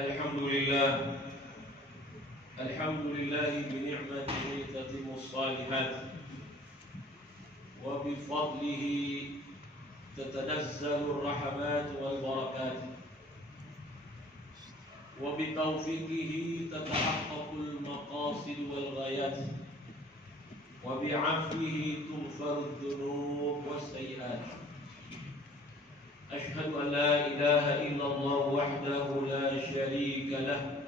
Alhamdulillah, alhamdulillahi bini'matihi tatimmu shalihat wa bifadlihi tatanazzalu rahmat wal barakat wa bitaufiqihi tatahaqqaqul maqasid wal ghayat wa bi'afwihi tughfaru dhunub was sayyi'at. أشهد أن لا إله إلا الله وحده لا شريك له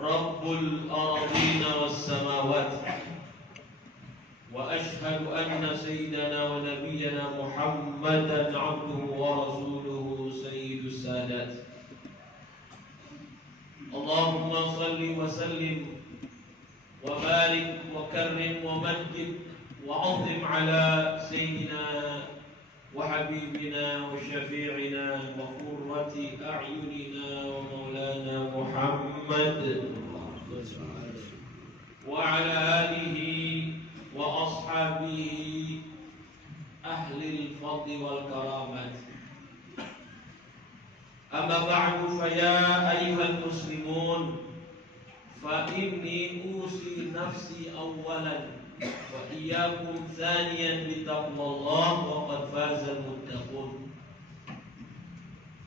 رب الأرضين والسماوات وأشهد أن سيدنا ونبينا محمدا عبده ورسوله سيد السادات. اللهم صل وسلم وبارك وكرم ومجد وعظم على سيدنا وحبيبنا وشفيعنا وقرة أعيننا ومولانا محمد وعلى آله وأصحابه أهل الفضل والكرامات. أما بعد فيا أيها المسلمون فإني أوصي نفسي أولا وإياكم ثانيا بتقوى الله وقد فاز المتقون.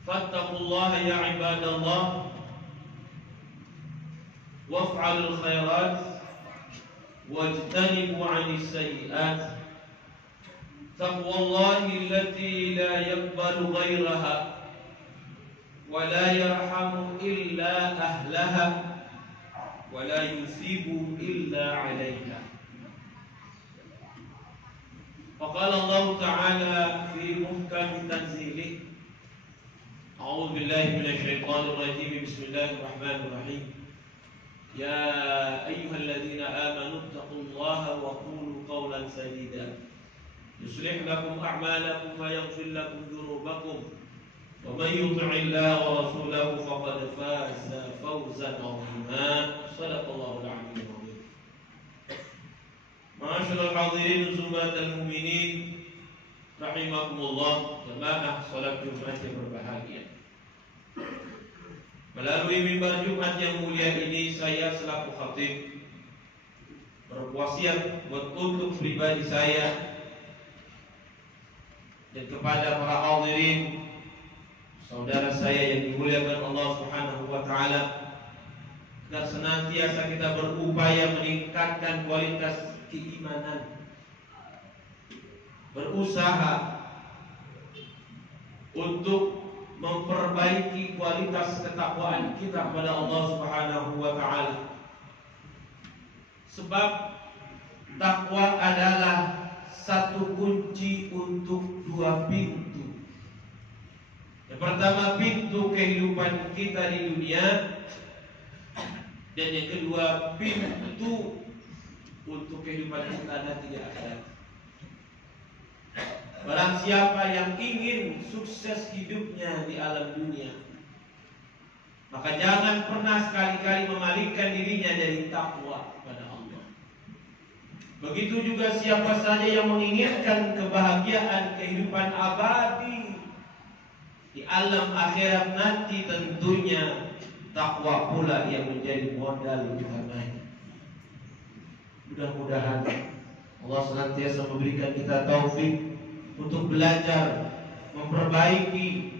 فاتقوا الله يا عباد الله وافعلوا الخيرات واجتنبوا عن السيئات. تقوى الله التي لا يقبل غيرها ولا يرحم إلا أهلها ولا يثيب إلا عليها. فقال الله تعالى في محكم تنزيله أعوذ بالله من الشيطان الرجيم بسم الله الرحمن الرحيم يا أيها الذين آمنوا اتقوا الله وقولوا قولا سديدا يصلح لكم أعمالكم ويغفر لكم ذنوبكم ومن يطع الله ورسوله فقد فاز فوزا عظيما. صدق الله العلي العظيم. Ma'asyiral hadirin zumatal mu'minin rahimakumullah, jamaah salat Jumat yang berbahagia. Melalui mimbar Jumat yang mulia ini saya selaku khatib berwasiat buat untuk pribadi saya dan kepada para hadirin saudara saya yang dimuliakan Allah Subhanahu wa taala agar senantiasa kita berupaya meningkatkan kualitas keimanan, berusaha untuk memperbaiki kualitas ketakwaan kita kepada Allah Subhanahu wa taala. Sebab takwa adalah satu kunci untuk dua pintu. Yang pertama pintu kehidupan kita di dunia, dan yang kedua pintu untuk kehidupan kita nanti di akhirat. Barang siapa yang ingin sukses hidupnya di alam dunia, maka jangan pernah sekali-kali memalingkan dirinya dari takwa kepada Allah. Begitu juga siapa saja yang menginginkan kebahagiaan kehidupan abadi di alam akhirat nanti, tentunya takwa pula yang menjadi modal utamanya. Mudah-mudahan Allah senantiasa memberikan kita taufik untuk belajar, memperbaiki,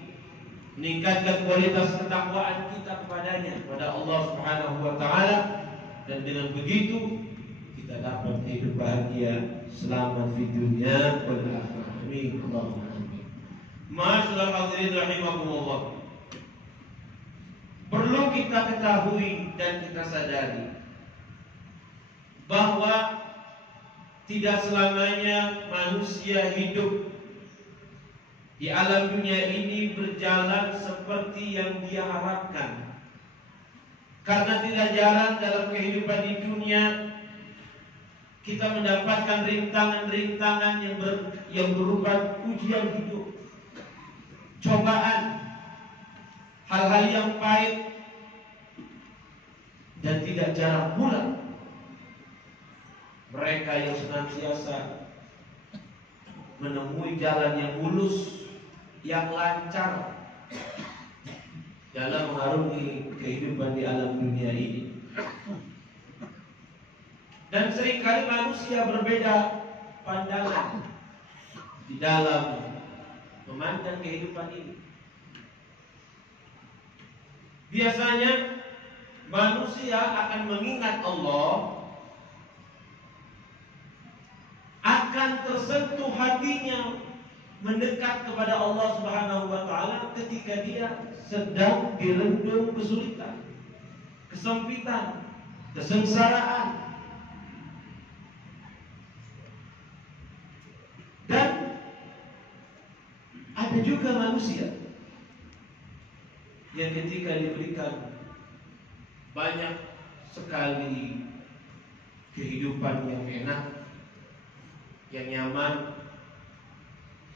meningkatkan kualitas ketakwaan kita kepadanya, kepada Allah Subhanahu wa taala, dan dengan begitu kita dapat hidup bahagia, selamat di dunia wal akhirah. Amin. Allahumma amin. Ma'asyiral hadirin rahimakumullah. Perlu kita ketahui dan kita sadari bahwa tidak selamanya manusia hidup di alam dunia ini berjalan seperti yang dia harapkan. Karena tidak jarang dalam kehidupan di dunia kita mendapatkan rintangan-rintangan yang berupa ujian hidup, cobaan, hal-hal yang pahit, dan tidak jarang pula mereka yang senantiasa menemui jalan yang mulus, yang lancar, dalam mengarungi kehidupan di alam dunia ini. Dan seringkali manusia berbeda pandangan di dalam memandang kehidupan ini. Biasanya manusia akan mengingat Allah, akan tersentuh hatinya mendekat kepada Allah Subhanahu wa taala ketika dia sedang direndung kesulitan, kesempitan, kesengsaraan. Dan ada juga manusia yang ketika diberikan banyak sekali kehidupan yang enak, yang nyaman,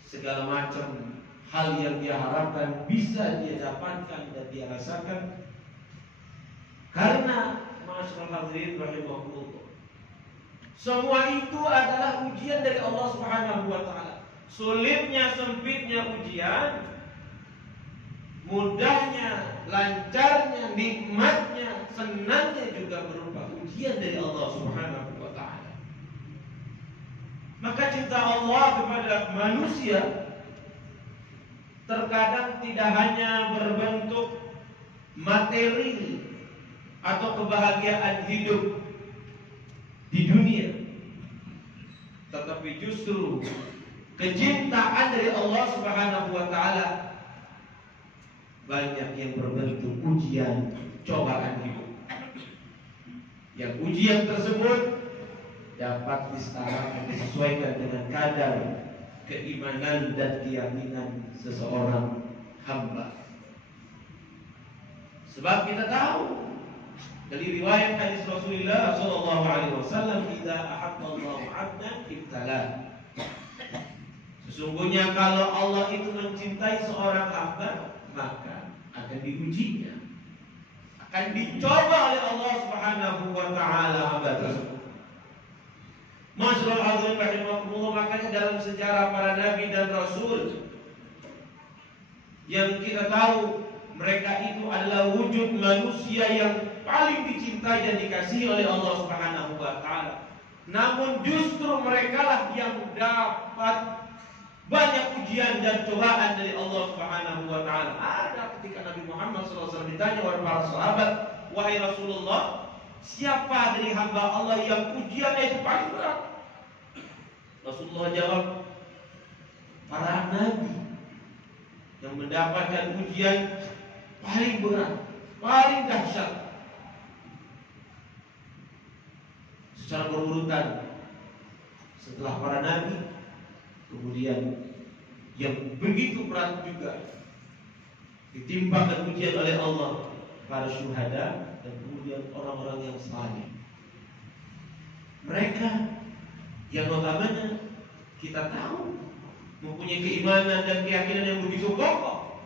segala macam hal yang dia harapkan bisa dia dapatkan dan dia rasakan, karena masyaallah hadirin rahimahullah, semua itu adalah ujian dari Allah Subhanahu wa taala. Sulitnya, sempitnya ujian, mudahnya, lancarnya, nikmatnya, senangnya juga berupa ujian dari Allah Subhanahu wa taala. Maka cinta Allah kepada manusia terkadang tidak hanya berbentuk materi atau kebahagiaan hidup di dunia, tetapi justru kecintaan dari Allah Subhanahu wa taala banyak yang berbentuk ujian, cobaan hidup. Yang ujian tersebut dapat disetarakan, disesuaikan dengan kadar keimanan dan keyakinan seseorang hamba. Sebab kita tahu dari riwayat hadis Rasulullah sallallahu alaihi wasallam, "Idza ahabballahu 'abdan ibtala." Sesungguhnya kalau Allah itu mencintai seorang hamba, maka akan diujinya, akan dicoba oleh Allah Subhanahu wa taala hamba tersebut. Masyaallah hadirin rahimakumullah, makanya dalam sejarah para nabi dan rasul yang kita tahu mereka itu adalah wujud manusia yang paling dicintai dan dikasihi oleh Allah Subhanahu wa taala. Namun justru merekalah yang dapat banyak ujian dan cobaan dari Allah Subhanahu wa taala. Ada ketika Nabi Muhammad SAW ditanya oleh para sahabat, "Wahai Rasulullah, siapa dari hamba Allah yang ujiannya itu paling berat?" Rasulullah jawab, para nabi yang mendapatkan ujian paling berat, paling dahsyat. Secara berurutan, setelah para nabi, kemudian yang begitu berat juga ditimpakan ujian oleh Allah, para syuhada, dan kemudian orang-orang yang saleh. Mereka yang notabene kita tahu mempunyai keimanan dan keyakinan yang begitu kokoh,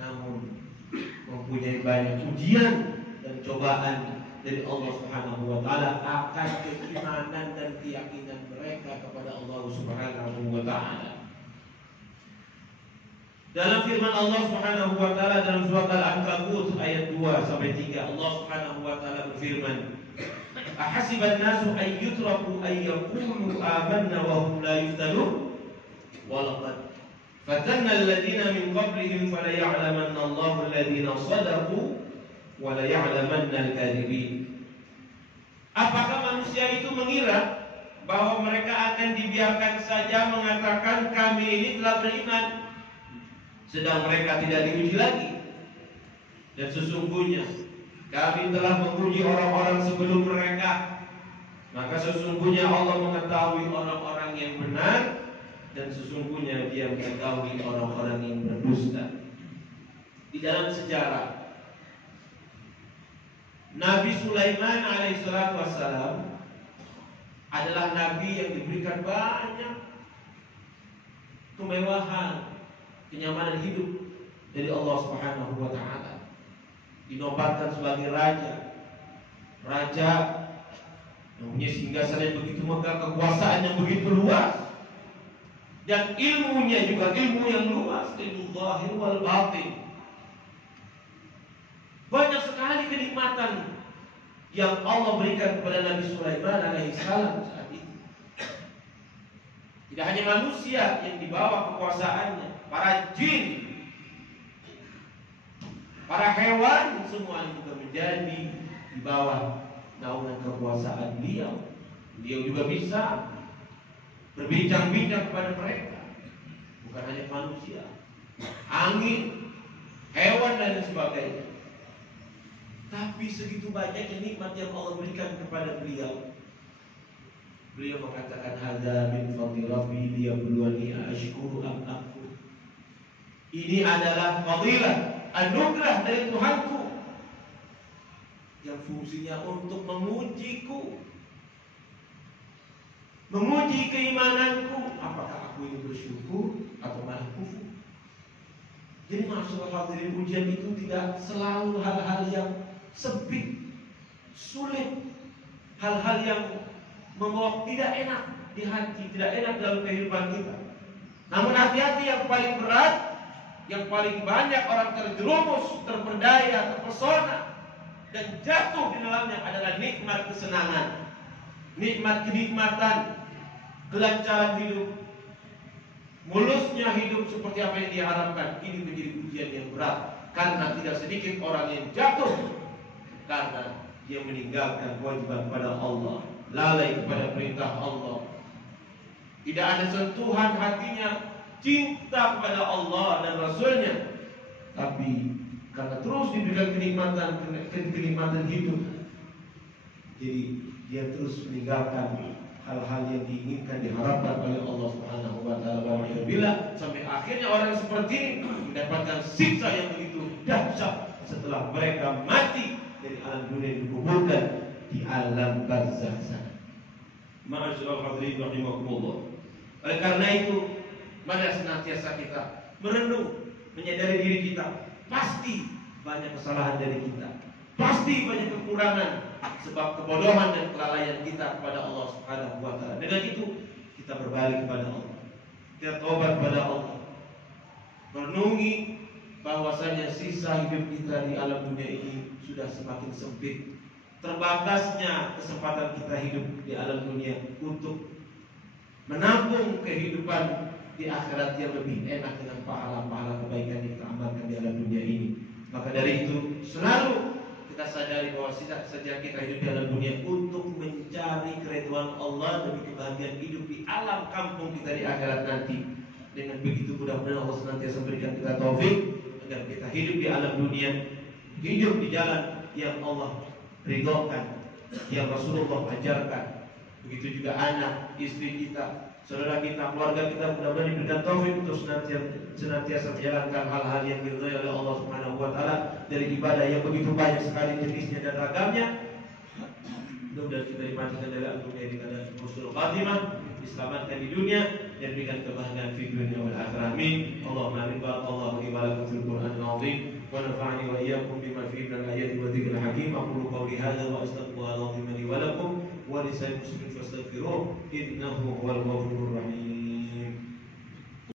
namun mempunyai banyak ujian dan cobaan dari Allah Subhanahu wa taala akan keimanan dan keyakinan mereka kepada Allah Subhanahu wa taala. Dalam firman Allah Subhanahu wa taala dalam surat Al-Ankabut ayat 2 sampai 3, Allah Subhanahu wa taala berfirman, "Ahasiban nasu ay yutraku ay yaqulu amanna wa hum la yuftanun? Walaqad fatanna alladziina min qablihim fala ya'lamanna Allahu alladziina shadaqu wa la ya'lamanna al-kadzibin." Apakah manusia itu mengira bahwa mereka akan dibiarkan saja mengatakan kami ini telah beriman, sedang mereka tidak diuji lagi? Dan sesungguhnya kami telah menguji orang-orang sebelum mereka, maka sesungguhnya Allah mengetahui orang-orang yang benar, dan sesungguhnya Dia mengetahui orang-orang yang berdusta. Di dalam sejarah, Nabi Sulaiman alaihissalatu wassalam adalah nabi yang diberikan banyak kemewahan, kenyamanan hidup dari Allah Subhanahu wa taala. Dinobatkan sebagai raja yang punya singgasana yang begitu megah, kekuasaan yang begitu luas, dan ilmunya juga ilmu yang luas, ilmu zahir wal batin. Banyak sekali kenikmatan yang Allah berikan kepada Nabi Sulaiman alaihissalam saat itu. Tidak hanya manusia yang dibawa kekuasaannya, para jin, para hewan semuanya juga menjadi di bawah naungan kekuasaan beliau. Beliau juga bisa berbincang-bincang kepada mereka. Bukan hanya manusia, angin, hewan dan sebagainya. Tapi segitu banyaknya nikmat yang Allah berikan kepada beliau. Beliau mengatakan hadza min fadli rabbi liyabluwani ashkuru am akfur. Ini adalah fadilah, anugerah dari Tuhanku yang fungsinya untuk mengujiku, menguji keimananku, apakah aku ini bersyukur atau malah kufur. Jadi maksud hadirin, ujian itu tidak selalu hal-hal yang sempit, sulit, hal-hal yang membawa tidak enak di hati, tidak enak dalam kehidupan kita. Namun hati-hati, yang paling berat, yang paling banyak orang terjerumus, terperdaya, terpesona dan jatuh di dalamnya adalah nikmat kesenangan, nikmat kenikmatan, kelancaran hidup, mulusnya hidup seperti apa yang diharapkan. Ini menjadi ujian yang berat, karena tidak sedikit orang yang jatuh karena dia meninggalkan kewajiban pada Allah, lalai kepada perintah Allah, tidak ada sentuhan hatinya cinta kepada Allah dan Rasulnya. Tapi karena terus diberikan kenikmatan hidup, jadi dia terus meninggalkan hal-hal yang diinginkan, diharapkan oleh Allah Subhanahu wa taala. Bila sampai akhirnya orang seperti ini mendapatkan siksa yang begitu dahsyat setelah mereka mati dari alam dunia, dikuburkan di alam barzakh sana. Ma'asyiral hadirin rahimakumullah. Oleh karena itu, mari senantiasa kita merenung, menyadari diri kita pasti banyak kesalahan dari kita, pasti banyak kekurangan sebab kebodohan dan kelalaian kita kepada Allah Subhanahu wa taala. Dengan itu kita berbalik kepada Allah, kita taubat kepada Allah, merenungi bahwasanya sisa hidup kita di alam dunia ini sudah semakin sempit. Terbatasnya kesempatan kita hidup di alam dunia untuk menampung kehidupan di akhirat yang lebih enak dengan pahala-pahala kebaikan yang kita amalkan di alam dunia ini. Maka dari itu selalu kita sadari bahwa sejak kita hidup di alam dunia untuk mencari keridhaan Allah demi kebahagiaan hidup di alam kampung kita di akhirat nanti. Dengan begitu mudah-mudahan Allah senantiasa memberikan kita taufik agar kita hidup di alam dunia, hidup di jalan yang Allah ridhokan, yang Rasulullah ajarkan. Begitu juga anak, istri kita, saudara kita, keluarga kita, mudah-mudahan diberikan taufik untuk senantiasa menjalankan hal-hal yang diridhai oleh Allah Subhanahu wa taala dari ibadah yang begitu banyak sekali jenisnya dan ragamnya. Mudah-mudahan kita dimatikan dari alam dunia di keadaan husnul khatimah, diselamatkan di dunia dan diberikan kebahagiaan di dunia wal akhirah. Amin. Allahumma amin. Barakallahu li wa lakum fil Qur'anil azim wa nafa'ani wa iyyakum bima fihi min al-ayati wa dhikril hakim. Aqulu qawli hadza wa astaghfirullaha li wa lakum wa li sa'iril muslimin fastaghfiruhu innahu huwal ghafurur rahim.